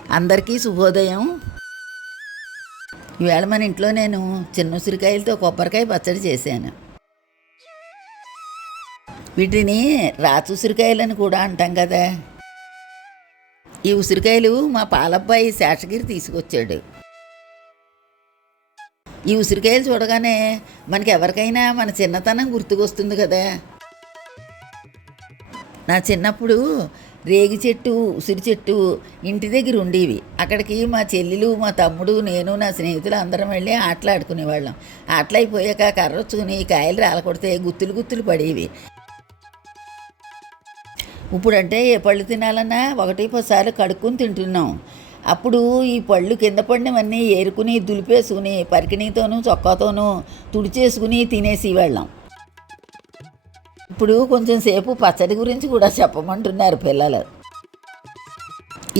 అందరికీ శుభోదయం. ఈవేళ మన ఇంట్లో నేను చిన్న ఉసిరికాయలతో కొబ్బరికాయ పచ్చడి చేశాను. వీటిని రాతి ఉసిరికాయలని కూడా అంటాం కదా. ఈ ఉసిరికాయలు మా పాలబ్బాయి శేషగిరి తీసుకొచ్చాడు. ఈ ఉసిరికాయలు చూడగానే మనకి ఎవరికైనా మన చిన్నతనం గుర్తుకొస్తుంది కదా. నా చిన్నప్పుడు రేగి చెట్టు ఉసిరి చెట్టు ఇంటి దగ్గర ఉండేవి. అక్కడికి మా చెల్లెలు మా తమ్ముడు నేను నా స్నేహితులు అందరం వెళ్ళి ఆటలాడుకునేవాళ్ళం ఆటలైపోయాక కర్రొచ్చుకుని కాయలు రాలకొడితే గుత్తులు గుత్తులు పడేవి. ఇప్పుడంటే ఏ పళ్ళు తినాలన్నా ఒకటి పదిసార్లు కడుక్కుని తింటున్నాం. అప్పుడు ఈ పళ్ళు కింద పడినవన్నీ ఏరుకుని దులిపేసుకుని పరికిణీతోనూ చొక్కాతోనూ తుడిచేసుకుని తినేసి వెళ్ళాం ఇప్పుడు కొంచెం సేపు పచ్చడి గురించి కూడా చెప్పమంటున్నారు పిల్లలు.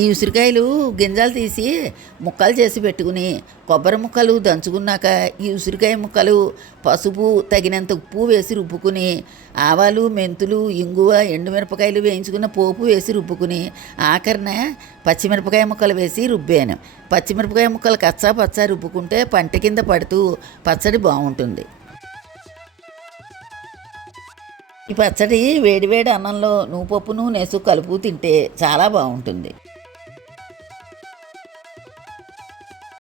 ఈ ఉసిరికాయలు గింజలు తీసి ముక్కలు చేసి పెట్టుకుని కొబ్బరి ముక్కలు దంచుకున్నాక ఈ ఉసిరికాయ ముక్కలు పసుపు తగినంత ఉప్పు వేసి రుబ్బుకుని ఆవాలు మెంతులు ఇంగువ ఎండుమిరపకాయలు వేయించుకున్న పోపు వేసి రుబ్బుకుని ఆఖరిన పచ్చిమిరపకాయ ముక్కలు వేసి రుబ్బాను పచ్చిమిరపకాయ ముక్కలు కచ్చా పచ్చా రుబ్బుకుంటే పంట కింద పడుతూ పచ్చడి బాగుంటుంది. ఈ పచ్చడి వేడివేడి అన్నంలో నువ్వు పప్పు నూనెసు కలుపు తింటే చాలా బాగుంటుంది.